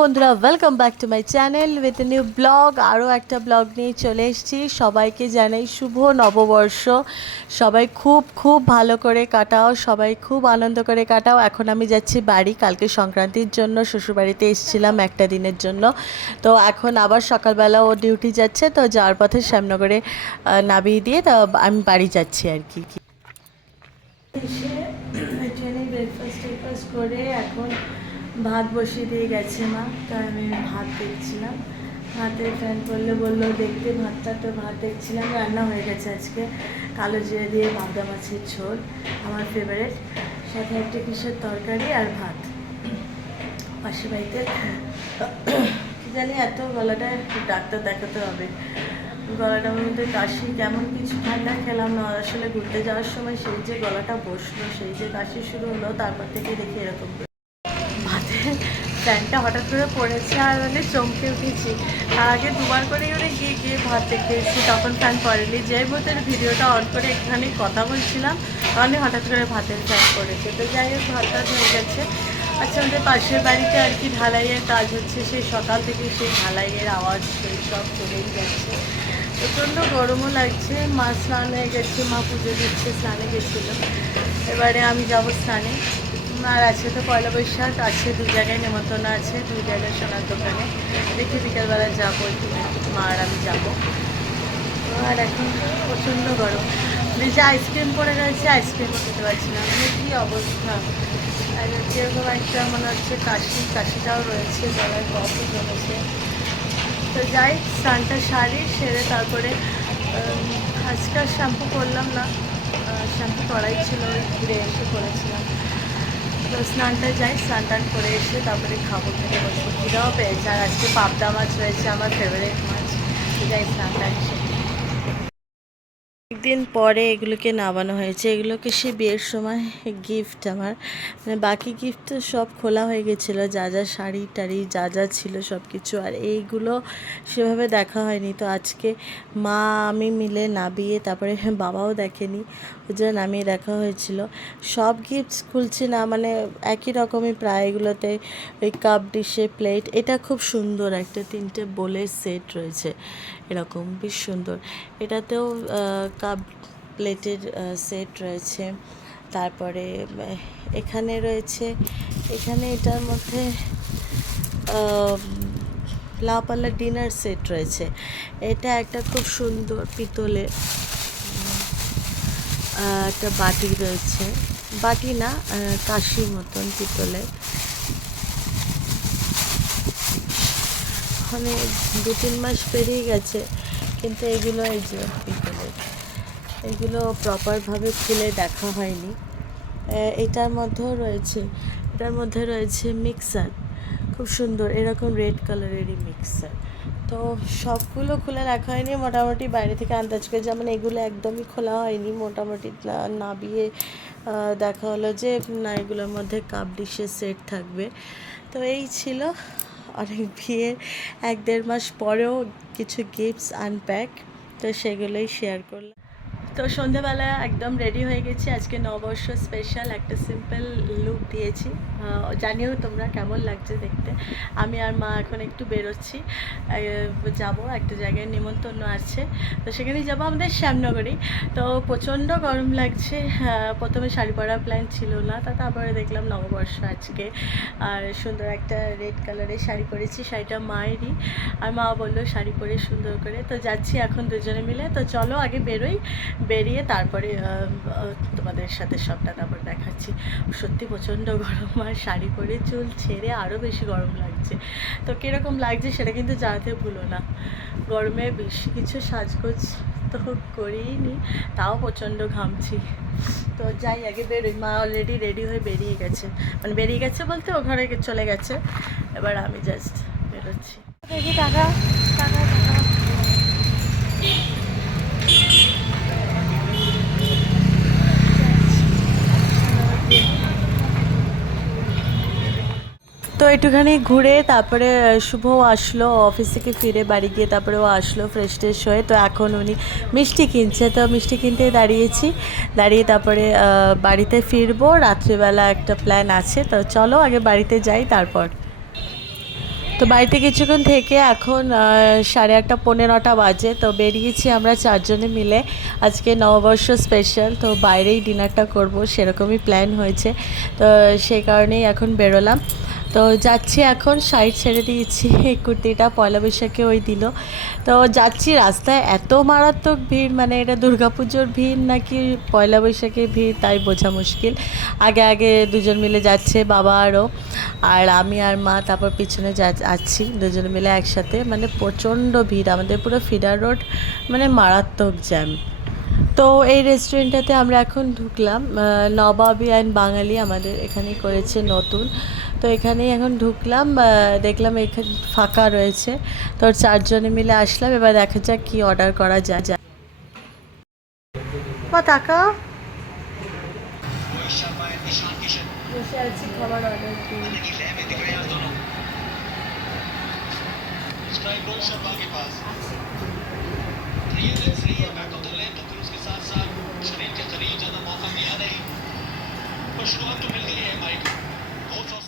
বন্ধুরা welcome back to my channel with new blog আরও একটা ব্লগ নিয়ে চলে এসেছি। সবাইকে জানাই শুভ নববর্ষ। সবাই খুব খুব ভালো করে কাটাও। সবাই খুব আনন্দ করে কাটাও। এখন আমি যাচ্ছি বাড়ি। কালকে সংক্রান্তির জন্য শ্বশুরবাড়িতে এসেছিলাম একটা দিনের জন্য। তো এখন আবার সকালবেলা ও ডিউটি যাচ্ছে। তো যাওয়ার পথে শ্যামনগরে নামিয়ে দিয়ে তো আমি বাড়ি যাচ্ছি আর কি। ব্রেকফাস্ট করে এখন ভাত বসিয়ে দিয়ে গেছে মা, তাই আমি ভাত দেখছিলাম। ভাতের ফ্যান করলে বলল, দেখতে ভাতটা, তো ভাত দেখছিলাম, রান্না হয়ে গেছে আজকে। কালো জিরে দিয়ে পাবদা মাছের ঝোল, আমার ফেভারিট সাথে একটা কিসের তরকারি আর ভাত। পাশের বাড়িতে কি জানি এত গলাটা ডাক্তার দেখাতে হবে। গলাটার মধ্যে কাশি, কেমন কিছু ঠান্ডা খেলাম না। আসলে ঘুরতে যাওয়ার সময় সেই যে গলাটা বসল, সেই যে কাশি শুরু হলো, তারপর থেকে দেখি এরকম। ফ্যানটা হঠাৎ করে পড়েছে আর মানে চমকে উঠেছি। আর আগে দুবার করে ওরে গিয়ে গিয়ে ভাত দেখতে এসেছি। তখন ফ্যান পড়েনি। যে বোধের ভিডিওটা অন করে এখানে কথা বলছিলাম। তখনই হঠাৎ করে ভাতের ফ্যান পড়েছে। তো যাই হোক ভাতটা হয়ে গেছে। আচ্ছা আমাদের পাশের বাড়িতে আর কি ঢালাইয়ের কাজ হচ্ছে। সেই সকাল থেকে সেই ঢালাইয়ের আওয়াজ, সেই সব চলেই যাচ্ছে। প্রচণ্ড গরমও লাগছে। মা স্নান হয়ে গেছে। মা পুজো দিচ্ছে, স্নানে গেছিল। এবারে আমি যাব স্নানে। আর আছে তো পয়লা বৈশাখ, আছে দু জায়গায় নেমন্তন্ন আছে দুই জায়গায় সোনার দোকানে। দেখি বিকেলবেলা যাব একটু, মা আর আমি যাব। আর এখন প্রচণ্ড গরম। যে আইসক্রিম পড়ে রয়েছে আইসক্রিমও খেতে পারছি না। মানে কী অবস্থা? আর যেরকম একটা মনে হচ্ছে কাশি, কাশিটাও রয়েছে, গলায় কফও জমেছে। তো যাই, স্নানটা সারি, সেরে তারপরে আজকে আর শ্যাম্পু করলাম না। শ্যাম্পু করাই ছিল ঘুরে এসে করেছিলাম। তো স্নানটা যাই, স্নান টান করে এসে তারপরে খাব খেতে বসবো। খিদাও পেয়েছে। আর আজকে পাবদা মাছ রয়েছে, আমার ফেভারিট মাছ। যাই স্নান টান একদিন পরে এগুলোকে নামানো হয়েছে। এগুলোকে সে বিয়ের সময় গিফট আমার। মানে বাকি গিফট তো সব খোলা হয়ে গেছিল। যা যা শাড়ি টাড়ি যা যা ছিল সব কিছু আর এইগুলো সেভাবে দেখা হয়নি। তো আজকে মা আমি মিলে নাবিয়ে তারপরে বাবাও দেখেনি। ওই জন্য নামিয়ে দেখা হয়েছিল। সব গিফটস খুলছি না। মানে একই রকমই প্রায় এগুলোতে ওই কাপ ডিশে প্লেট এটা খুব সুন্দর একটা তিনটে বোলের সেট রয়েছে। এরকম, বেশ সুন্দর। এটাতেও কাপ প্লেটের সেট রয়েছে। তারপরে এখানে রয়েছে, এখানে এটার মধ্যে লাপালা ডিনার সেট রয়েছে। এটা একটা খুব সুন্দর পিতলে একটা বাটি রয়েছে। বাটি না কাশির মতন পিতলে। মানে দু তিন মাস পেরিয়ে গেছে, কিন্তু এগুলো এই যে এগুলো প্রপারভাবে খুলে দেখা হয়নি। এটার মধ্যেও রয়েছে, এটার মধ্যে রয়েছে মিক্সার খুব সুন্দর, এরকম রেড কালারেরই মিক্সার তো সবগুলো খুলে রাখা হয়নি, মোটামুটি বাইরে থেকে আন্দাজ করে, যেমন এগুলো একদমই খোলা হয়নি, মোটামুটি নাবিয়ে দেখা হলো যে, না, এগুলোর মধ্যে কাপ ডিশের সেট থাকবে। তো এই ছিল অনেক বিয়ের এক দেড় মাস পরেও কিছু গিফটস আনপ্যাক তো সেগুলোই শেয়ার করলাম। তো সন্ধ্যাবেলা একদম রেডি হয়ে গেছি। আজকে নববর্ষ স্পেশাল একটা সিম্পল লুক দিয়েছি। জানিও তোমরা কেমন লাগছে দেখতে। আমি আর মা এখন একটু বেরোচ্ছি। যাব, একটা জায়গায় নিমন্ত্রণ আছে। তো সেখানেই যাব আমাদের শ্যামনগরে। তো প্রচণ্ড গরম লাগছে। প্রথমে শাড়ি পরার প্ল্যান ছিল না, তা তারপরে দেখলাম নববর্ষ আজকে। আর সুন্দর একটা রেড কালারের শাড়ি পরেছি, শাড়িটা মায়েরই। আর মা বলল, শাড়ি পরে সুন্দর করে। তো যাচ্ছি এখন দুজনে মিলে। তো চলো আগে বেরোই। বেরিয়ে তারপরে তোমাদের সাথে সবটা তারপর দেখাচ্ছি। সত্যি প্রচণ্ড গরম আর শাড়ি পরে চুল ছেড়ে আরও বেশি গরম লাগছে। তো কীরকম লাগছে সেটা কিন্তু জানাতে ভুলো না। গরমে বেশি কিছু সাজগোজ তো করিনি, তাও প্রচণ্ড ঘামছি। তো যাই, আগে বেরোই মা অলরেডি রেডি হয়ে বেরিয়ে গেছে। মানে বেরিয়ে গেছে বলতে ও ঘরে চলে গেছে। এবার আমি জাস্ট বেরোচ্ছি। দেখি টাকা টাকা টাকা। একটুখানি ঘুরে তারপরে শুভও আসলো অফিস থেকে ফিরে বাড়ি গিয়ে তারপরে ও আসলো ফ্রেশ ট্রেশ হয়ে। তো এখন উনি মিষ্টি কিনছে। তো মিষ্টি কিনতে দাঁড়িয়েছি। দাঁড়িয়ে তারপরে বাড়িতে ফিরবো। রাত্রিবেলা একটা প্ল্যান আছে। তো চলো আগে বাড়িতে যাই, তারপর। তো বাড়িতে কিছুক্ষণ থেকে এখন সাড়ে আটটা, পৌনে নটা বাজে। তো বেরিয়েছি আমরা চারজনে মিলে। আজকে নববর্ষ স্পেশাল তো বাইরেই ডিনারটা করব। সেরকমই প্ল্যান হয়েছে। তো সেই কারণেই এখন বেরোলাম। তো যাচ্ছি এখন সাইড ছেড়ে দিয়েছি। কুর্তিটা পয়লা বৈশাখে ওই দিল। তো যাচ্ছি রাস্তায়, এত মারাত্মক ভিড় মানে এটা দুর্গাপুজোর ভিড় নাকি পয়লা বৈশাখের ভিড়, তাই বোঝা মুশকিল। আগে আগে দুজন মিলে যাচ্ছে, বাবা আরও আর আমি আর মা, তারপর পিছনে যা যাচ্ছি দুজন মিলে একসাথে। মানে প্রচণ্ড ভিড়, আমাদের পুরো ফিডার রোড মানে মারাত্মক জ্যাম। তো এই রেস্টুরেন্টটাতে আমরা এখন ঢুকলাম। নবাবী অ্যান্ড বাঙালি আমাদের এখানেই করেছে নতুন। তো এখানেই এখন ঢুকলাম আহ, দেখলাম এখানে ফাঁকা রয়েছে তো চারজনে মিলে আসলাম এবার দেখা যাক কি অর্ডার করা যায় যায় বা টাকা বসে আছি খাবার অর্ডার দিই स्ट्राइक रोल शर्मा के पास तो ये लेंस नहीं है बैक ऑफ द लेंथ तो फिर उसके साथ साथ शरीर के करीब ज्यादा मौका मिला नहीं पर शुरुआत तो मिल गई है भाई को बहुत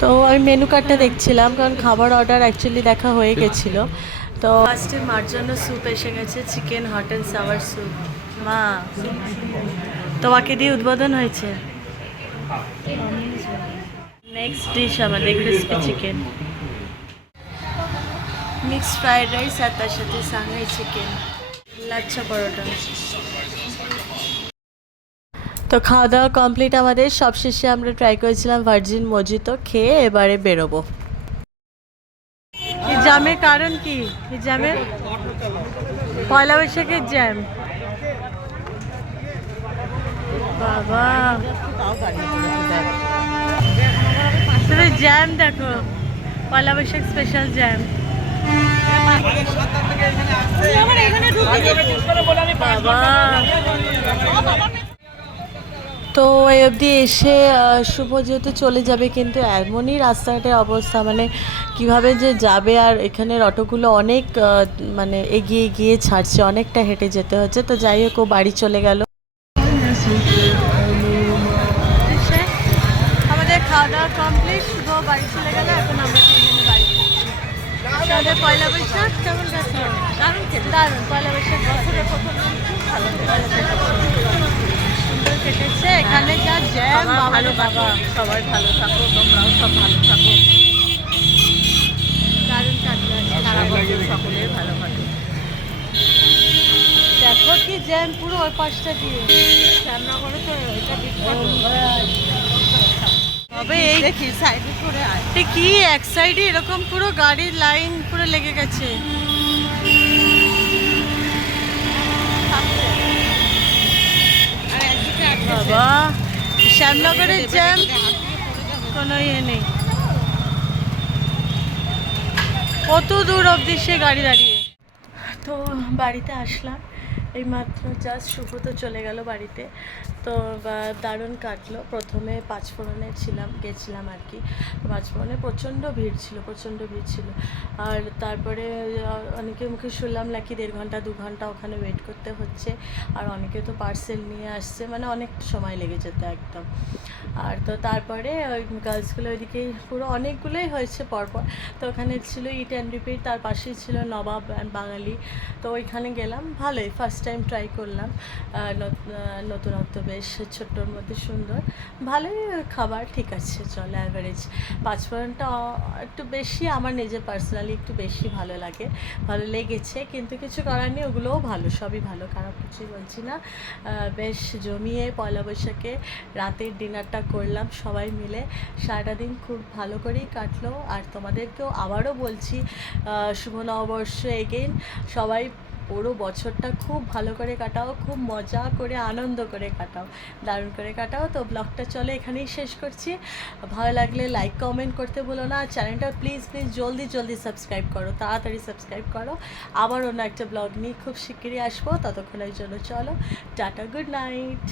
তো আমি মেনু কার্ডটা দেখছিলাম কারণ খাবার অর্ডার অ্যাকচুয়ালি দেখা হয়ে গেছিল। তো ফার্স্টে মার জন্য স্যুপ এসে গেছে chicken hot and sour soup মা তোমাকে দিয়ে উদ্বোধন হয়েছে। নেক্সট ডিশ আমাদের crispy chicken mixed fried rice আর তার সাথে সাংহাই চিকেন লাচ্ছা পরোটা। তো খাওয়া দাওয়া কমপ্লিট আমাদের। সবশেষে আমরা ট্রাই করেছিলাম ভার্জিন মজিতো খেয়ে এবারে বেরোবো। এই জ্যামের কারণ কি? এই জ্যামের পয়লা বৈশাখের জ্যাম বাবা। জ্যাম দেখো, পয়লা বৈশাখ স্পেশাল জ্যাম। তো এই অবধি এসে শুভ যেহেতু চলে যাবে, কিন্তু এমনই রাস্তাঘাটের অবস্থা মানে কীভাবে যে যাবে আর এখানের অটোগুলো অনেক মানে এগিয়ে গিয়ে ছাড়ছে, অনেকটা হেঁটে যেতে হচ্ছে। তো যাই হোক, ও বাড়ি চলে গেল। তাহলে পয়লা বৈশাখ কেমন গেছে? দারুণ দারুণ পয়লা বৈশাখ বছরের প্রথম খুব ভালো সুন্দর কেটেছে। এখানে যা জ্যাম ভালো বাবা। সবাই ভালো থাকো তোমরাও সব ভালো থাকো। দারুণ কাটলো সারা বছর সকলের ভালো দেখো কি জ্যাম পুরো ওই পাশটা দিয়ে। শ্যামনগরে তো এটা তবে এই দেখি সাইডে করে আয়। কি এক সাইডে এরকম পুরো গাড়ির লাইন পুরো লেগে গেছে। বাবা শ্যামনগরের জ্যাম কোনো ইয়ে নেই। কত দূর অবধি সে গাড়ি দাঁড়িয়ে। তো বাড়িতে আসলাম। এই মাত্র জাস্ট সুব্রত চলে গেল বাড়িতে। তো দারুণ কাটলো। প্রথমে পাঁচফোড়নে ছিলাম, গেছিলাম আর কি। পাঁচফোড়নে প্রচণ্ড ভিড় ছিল, প্রচণ্ড ভিড় ছিল। আর তারপরে অনেকের মুখে শুনলাম নাকি দেড় ঘণ্টা, দু ঘণ্টা ওখানে ওয়েট করতে হচ্ছে। আর অনেকে তো পার্সেল নিয়ে আসছে মানে অনেক সময় লেগে যেত একদম। আর তো তারপরে ওই গার্লসগুলো ওইদিকে পুরো অনেকগুলোই হয়েছে পরপর। তো ওখানে ছিল ইট অ্যান্ড রিপিট তার পাশেই ছিল নবাব and বাঙালি। তো ওইখানে গেলাম, ভালোই ফার্স্ট টাইম ট্রাই করলাম। নতুনত্ব বেশ ছোট্টর মধ্যে সুন্দর। ভালোই খাবার, ঠিক আছে, চলে অ্যাভারেজ পাঁচফোড়নটা একটু বেশি, আমার নিজের পার্সোনালি একটু বেশি ভালো লাগে। ভালো লেগেছে, কিন্তু কিছু করার নেই, ওগুলোও ভালো, সবই ভালো, খারাপ কিছুই বলছি না। বেশ জমিয়ে পয়লা বৈশাখে রাতের ডিনারটা করলাম সবাই মিলে। সারাটা দিন খুব ভালো করেই কাটলো। আর তোমাদেরকেও আবারও বলছি শুভ নববর্ষ এগেন সবাই পুরো বছরটা খুব ভালো করে কাটাও, খুব মজা করে, আনন্দ করে কাটাও, দারুণ করে কাটাও। তো ব্লগটা চলে এখানেই শেষ করছি। ভালো লাগলে লাইক কমেন্ট করতে বলো না। চ্যানেলটা প্লিজ প্লিজ জলদি জলদি সাবস্ক্রাইব করো, তাড়াতাড়ি সাবস্ক্রাইব করো। আবার অন্য একটা ব্লগ নিয়ে খুব শিগগিরই আসব। ততক্ষণের জন্য চলো, টাটা গুড নাইট